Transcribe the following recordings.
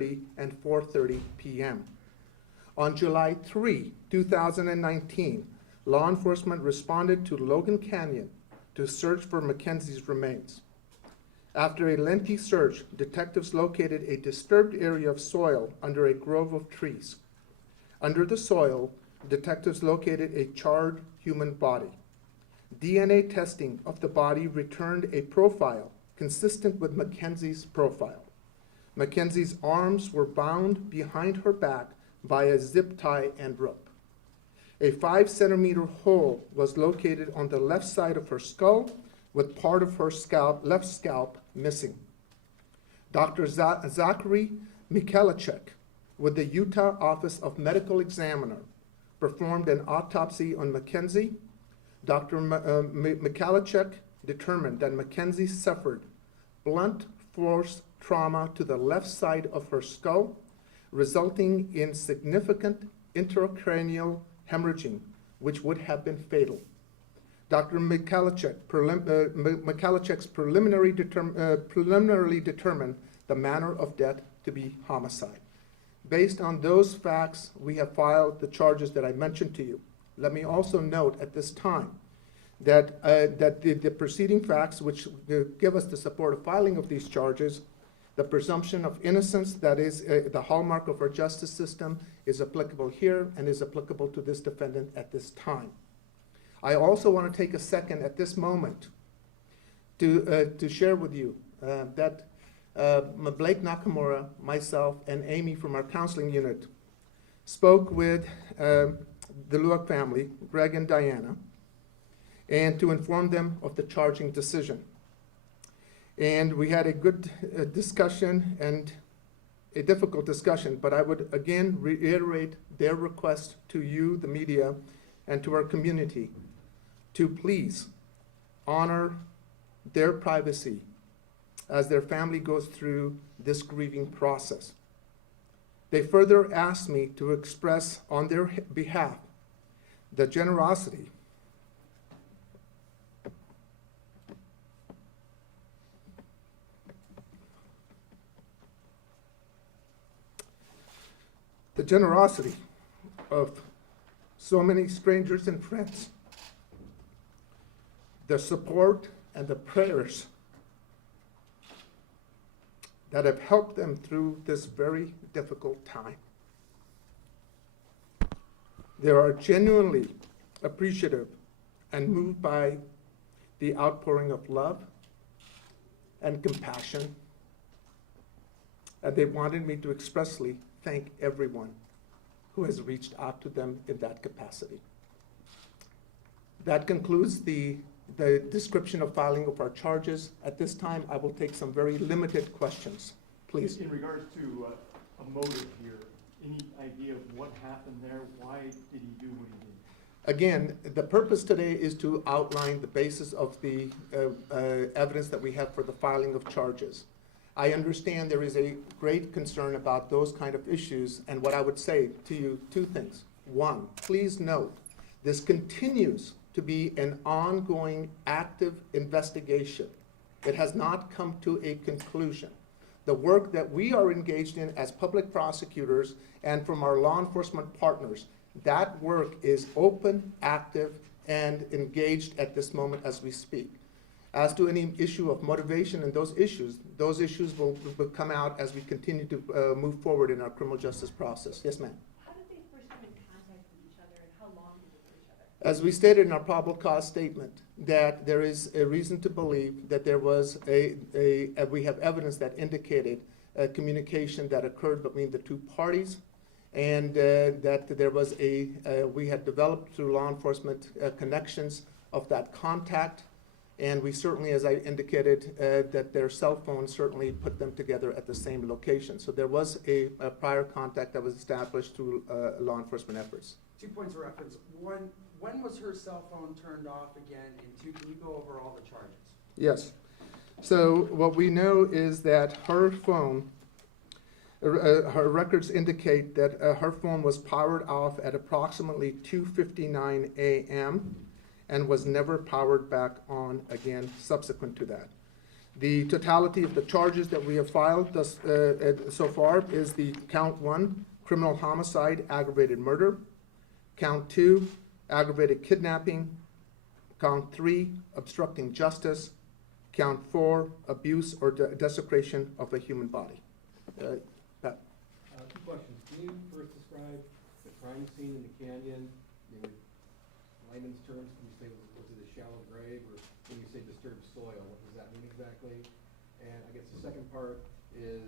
and 4:30 p.m. On July 3, 2019, law enforcement responded to Logan Canyon to search for Mackenzie's remains. After a lengthy search, detectives located a disturbed area of soil under a grove of trees. Under the soil, detectives located a charred human body. DNA testing of the body returned a profile consistent with Mackenzie's profile. Mackenzie's arms were bound behind her back by a zip tie and rope. A 5-centimeter hole was located on the left side of her skull, with part of her left scalp missing. Dr. Zachary Michalachek, with the Utah Office of Medical Examiner, performed an autopsy on Mackenzie. Dr. Michalachek determined that Mackenzie suffered blunt force trauma to the left side of her skull, resulting in significant intracranial hemorrhaging, which would have been fatal. Dr. Michalachek's preliminarily determined the manner of death to be homicide. Based on those facts, we have filed the charges that I mentioned to you. Let me also note at this time that, the preceding facts, which give us the support of filing of these charges, the presumption of innocence, that is the hallmark of our justice system, is applicable here and is applicable to this defendant at this time. I also want to take a second at this moment to share with you that Blake Nakamura, myself, and Amy from our counseling unit spoke with the Lueck family, Greg and Diana, and to inform them of the charging decision. And we had a good discussion and a difficult discussion, but I would again reiterate their request to you, the media, and to our community to please honor their privacy as their family goes through this grieving process. They further asked me to express on their behalf the generosity of so many strangers and friends, the support and the prayers that have helped them through this very difficult time. They are genuinely appreciative and moved by the outpouring of love and compassion, and they wanted me to expressly thank everyone who has reached out to them in that capacity. That concludes the description of filing of our charges. At this time, I will take some very limited questions. Please. In regards to a motive here, any idea of what happened there? Why did he do what he did? Again, the purpose today is to outline the basis of the evidence that we have for the filing of charges. I understand there is a great concern about those kind of issues, and what I would say to you, two things. One, please note, this continues to be an ongoing, active investigation. It has not come to a conclusion. The work that we are engaged in as public prosecutors and from our law enforcement partners, that work is open, active, and engaged at this moment as we speak. As to any issue of motivation and those issues will come out as we continue to move forward in our criminal justice process. Yes, ma'am. How did they first come in contact with each other, and how long did they know each other? As we stated in our probable cause statement, that there is a reason to believe that there was we have evidence that indicated a communication that occurred between the two parties, and that there was we had developed through law enforcement connections of that contact. And we certainly, as I indicated, that their cell phones certainly put them together at the same location. So there was a prior contact that was established through law enforcement efforts. 2 points of reference. One, when was her cell phone turned off again? And two, can you go over all the charges? Yes. So what we know is that her phone, her records indicate that her phone was powered off at approximately 2:59 a.m. and was never powered back on again subsequent to that. The totality of the charges that we have filed so far is the count 1, criminal homicide, aggravated murder, count 2, aggravated kidnapping, count 3, obstructing justice, count 4, abuse or desecration of a human body. Pat? Two questions. Can you first describe the crime scene in the canyon? In layman's terms, can you say, was it a shallow grave, or when you say disturbed soil, what does that mean exactly? And I guess the second part is,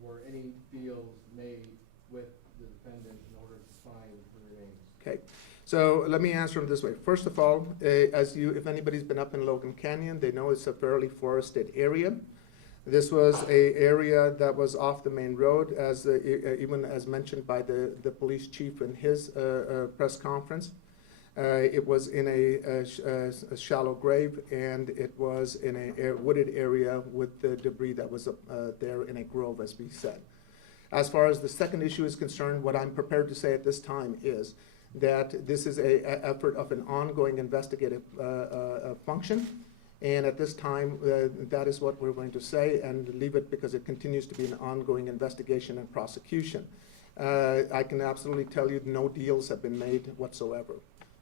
were any deals made with the defendant in order to find the remains? Okay, so let me answer them this way. First of all, if anybody's been up in Logan Canyon, they know it's a fairly forested area. This was a area that was off the main road, even as mentioned by the police chief in his press conference. It was in a shallow grave, and it was in a wooded area with the debris that was there in a grove, as we said. As far as the second issue is concerned, what I'm prepared to say at this time is that this is an effort of an ongoing investigative function. And at this time, that is what we're going to say and leave it, because it continues to be an ongoing investigation and prosecution. I can absolutely tell you no deals have been made whatsoever.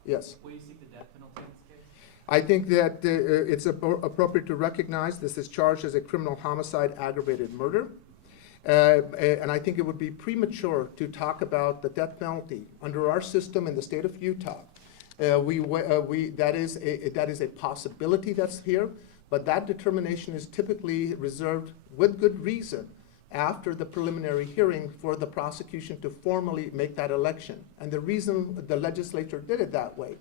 Yes? Will you seek the death penalty in this case? I think that it's appropriate to recognize this is charged as a criminal homicide, aggravated murder. And I think it would be premature to talk about the death penalty. Under our system in the state of Utah, that is a possibility that's here, but that determination is typically reserved, with good reason, after the preliminary hearing for the prosecution to formally make that election. And the reason the legislature did it that way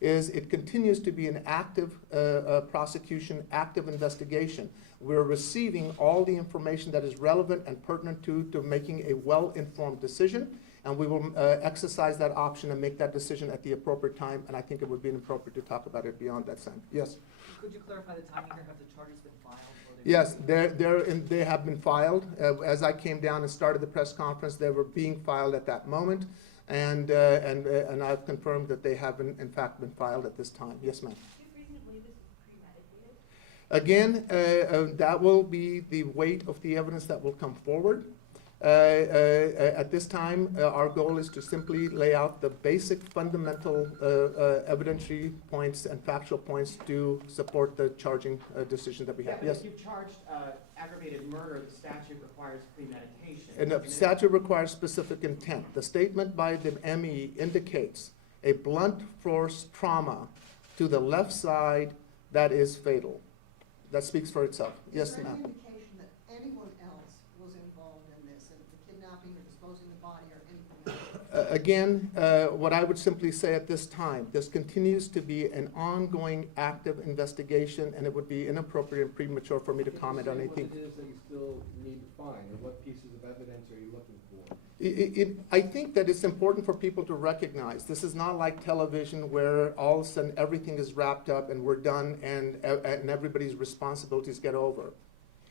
is it continues to be an active prosecution, active investigation. We're receiving all the information that is relevant and pertinent to making a well-informed decision, and we will exercise that option and make that decision at the appropriate time, and I think it would be inappropriate to talk about it beyond that time. Yes? Could you clarify the timing here? Have the charges been filed? Yes, they have been filed. As I came down and started the press conference, they were being filed at that moment, and I've confirmed that they have in fact been filed at this time. Yes, ma'am. Do you have reason to believe this was premeditated? Again, that will be the weight of the evidence that will come forward. At this time, our goal is to simply lay out the basic fundamental evidentiary points and factual points to support the charging decision that we have. But Yes? if you've charged aggravated murder, the statute requires premeditation. And the statute requires specific intent. The statement by the ME indicates a blunt force trauma to the left side that is fatal. That speaks for itself. Yes, Is there any ma'am. indication that anyone else was involved in this, in the kidnapping or disposing the body or anything else? Again, what I would simply say at this time, this continues to be an ongoing, active investigation, and it would be inappropriate and premature for me to comment on anything. What it is that you still need to find, or what pieces of evidence are you looking for? I think that it's important for people to recognize this is not like television where all of a sudden everything is wrapped up and we're done and everybody's responsibilities get over.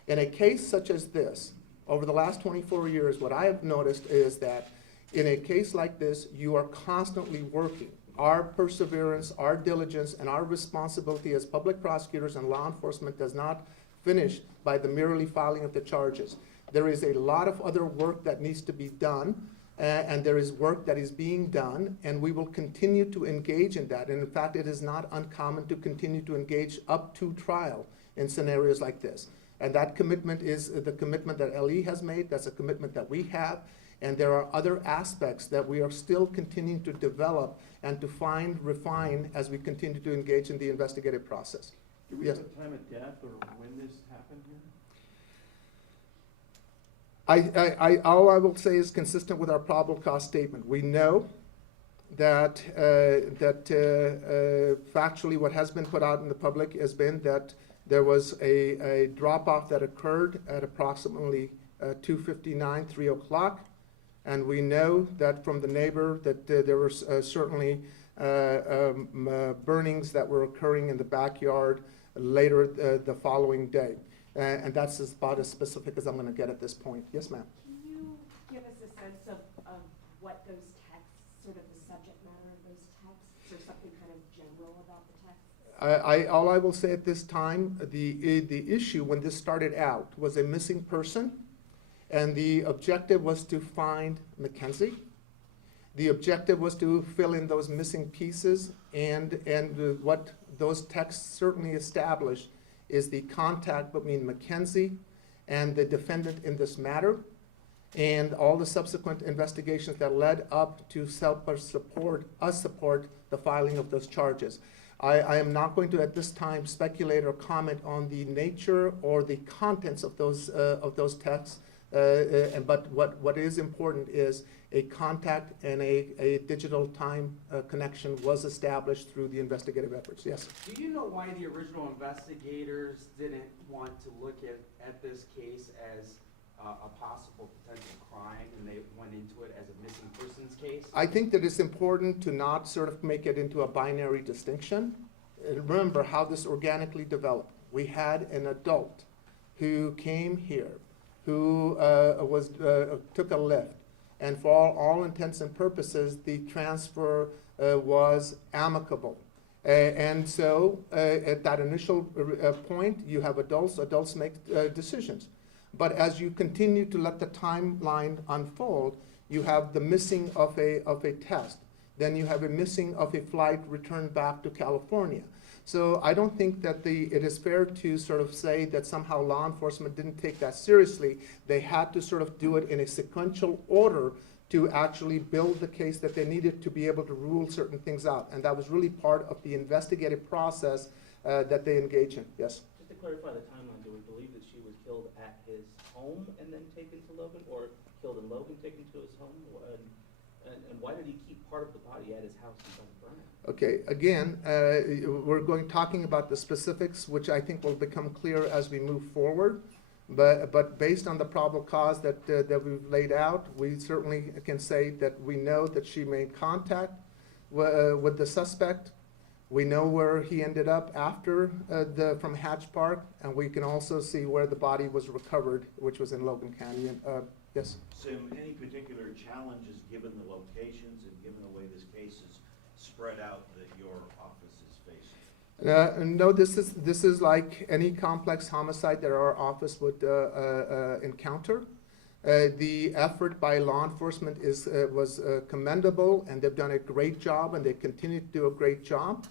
In a case such as this, over the last 24 years, what I have noticed is that in a case like this, you are constantly working. Our perseverance, our diligence, and our responsibility as public prosecutors and law enforcement does not finish by the merely filing of the charges. There is a lot of other work that needs to be done, and there is work that is being done, and we will continue to engage in that. And in fact, it is not uncommon to continue to engage up to trial in scenarios like this. And that commitment is the commitment that LE has made. That's a commitment that we have. And there are other aspects that we are still continuing to develop and to refine as we continue to engage in the investigative process. Do we Yes. have a time of death or when this happened here? All I will say is consistent with our probable cause statement. We know that factually what has been put out in the public has been that there was a drop-off that occurred at approximately 2:59, 3 o'clock. And we know that from the neighbor that there were certainly burnings that were occurring in the backyard later the following day. And that's about as specific as I'm going to get at this point. Yes, ma'am. Can you give us a sense of what those texts, sort of the subject matter of those texts, or something kind of general about the texts? All I will say at this time, the issue when this started out was a missing person, and the objective was to find Mackenzie. The objective was to fill in those missing pieces, and what those texts certainly established is the contact between Mackenzie and the defendant in this matter, and all the subsequent investigations that led up to support the filing of those charges. I am not going to at this time speculate or comment on the nature or the contents of those texts, but what is important is a contact and a digital time connection was established through the investigative efforts. Yes. Do you know why the original investigators didn't want to look at this case as a possible potential crime, and they went into it as a missing persons case? I think that it's important to not sort of make it into a binary distinction. Remember how this organically developed. We had an adult who came here, who took a lift, and for all intents and purposes, the transfer was amicable. And so at that initial point, you have adults make decisions. But as you continue to let the timeline unfold, you have the missing of a test. Then you have a missing of a flight returned back to California. So I don't think that it is fair to sort of say that somehow law enforcement didn't take that seriously. They had to sort of do it in a sequential order to actually build the case that they needed to be able to rule certain things out. And that was really part of the investigative process that they engage in. Yes? Just to clarify the timeline, do we believe that she was killed at his home and then taken to Logan, or killed in Logan, taken to his home? And why did he keep part of the body at his house and don't burn it? Okay, again, we're talking about the specifics, which I think will become clear as we move forward. But based on the probable cause that we've laid out, we certainly can say that we know that she made contact with the suspect. We know where he ended up after from Hatch Park, and we can also see where the body was recovered, which was in Logan Canyon. Yes? So any particular challenges given the locations and given the way this case is spread out that your office is facing? No, this is like any complex homicide that our office would encounter. The effort by law enforcement was commendable, and they've done a great job, and they continue to do a great job.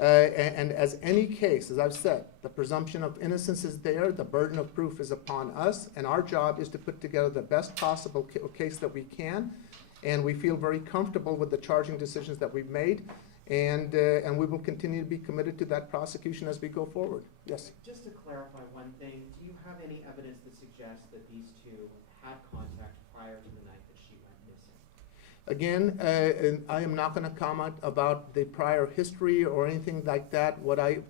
And as any case, as I've said, the presumption of innocence is there, the burden of proof is upon us, and our job is to put together the best possible case that we can, and we feel very comfortable with the charging decisions that we've made, and we will continue to be committed to that prosecution as we go forward. Yes? Just to clarify one thing, do you have any evidence that suggests that these two had contact prior to the night that she went missing? Again, I am not going to comment about the prior history or anything like that.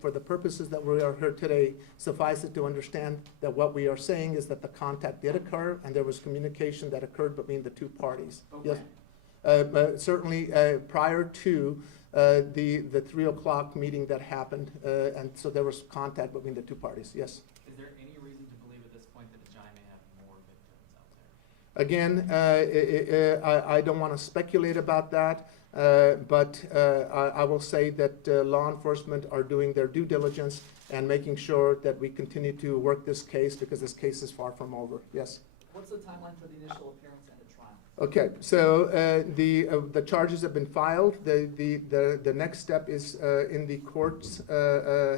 For the purposes that we are here today, suffice it to understand that what we are saying is that the contact did occur, and there was communication that occurred between the two parties. Okay. Yes. Certainly prior to the 3 o'clock meeting that happened, and so there was contact between the two parties. Yes. Is there any reason to believe at this point that Ajay may have more victims out there? Again, I don't want to speculate about that, but I will say that law enforcement are doing their due diligence and making sure that we continue to work this case, because this case is far from over. Yes? What's the timeline for the initial appearance and the trial? Okay, so the charges have been filed. The next step is in the court's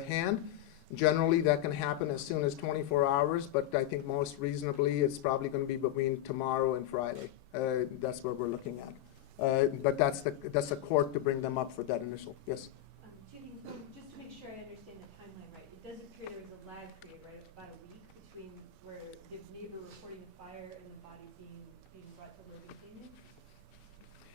hand. Generally, that can happen as soon as 24 hours, but I think most reasonably, it's probably going to be between tomorrow and Friday. That's what we're looking at. But that's the court to bring them up for that initial. Yes? Two things. One, just to make sure I understand the timeline right, it does appear there was a lag period, right, about a week between where the neighbor reporting the fire and the body being brought to Logan Canyon?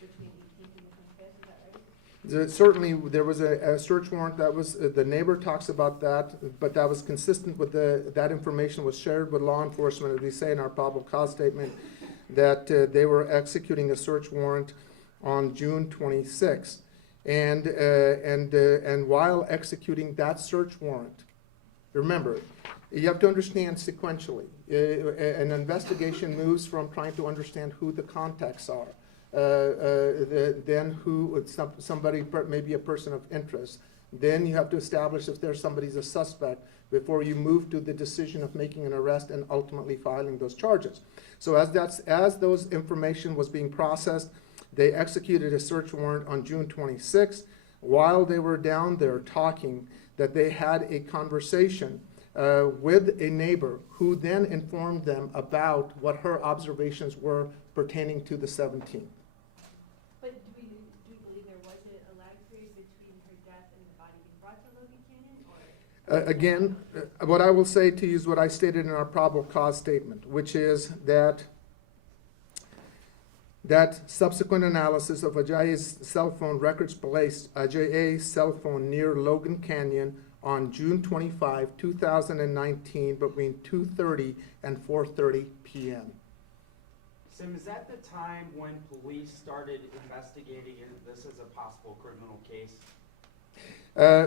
Between 18th and the 25th, is that right? Certainly, there was a search warrant that was, the neighbor talks about that, but that was consistent with that information was shared with law enforcement, as we say in our probable cause statement, that they were executing a search warrant on June 26th. And while executing that search warrant, remember, you have to understand sequentially. An investigation moves from trying to understand who the contacts are, then somebody, maybe a person of interest, Then you have to establish if there's somebody's a suspect before you move to the decision of making an arrest and ultimately filing those charges. So as those information was being processed, they executed a search warrant on June 26th. While they were down there talking, that they had a conversation with a neighbor who then informed them about what her observations were pertaining to the 17th. But do we believe there was a lag period between her death and the body being brought to Logan Canyon, or? Again, what I will say to you is what I stated in our probable cause statement, which is that subsequent analysis of Ajayi's cell phone records placed Ajayi's cell phone near Logan Canyon on June 25, 2019, between 2:30 and 4:30 p.m. Sim, is that the time when police started investigating this as a possible criminal case?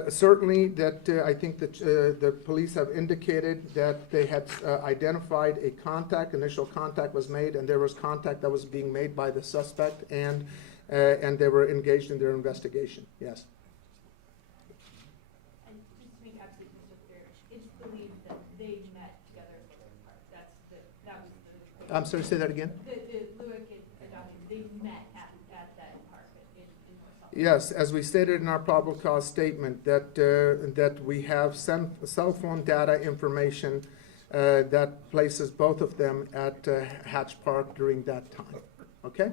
Certainly that I think that the police have indicated that they had identified a contact, initial contact was made, and there was contact that was being made by the suspect, and they were engaged in their investigation, yes. And just to make absolutely crystal clear, it's believed that they met together at Logan Park. That was the. I'm sorry, say that again? The Lueck and adopted, they met at that park in North Suffolk. Yes, as we stated in our probable cause statement, that we have cell phone data information that places both of them at Hatch Park during that time. Okay?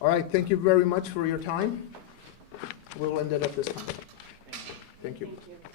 All right, thank you very much for your time. We'll end it at this time. Thank you. Thank you.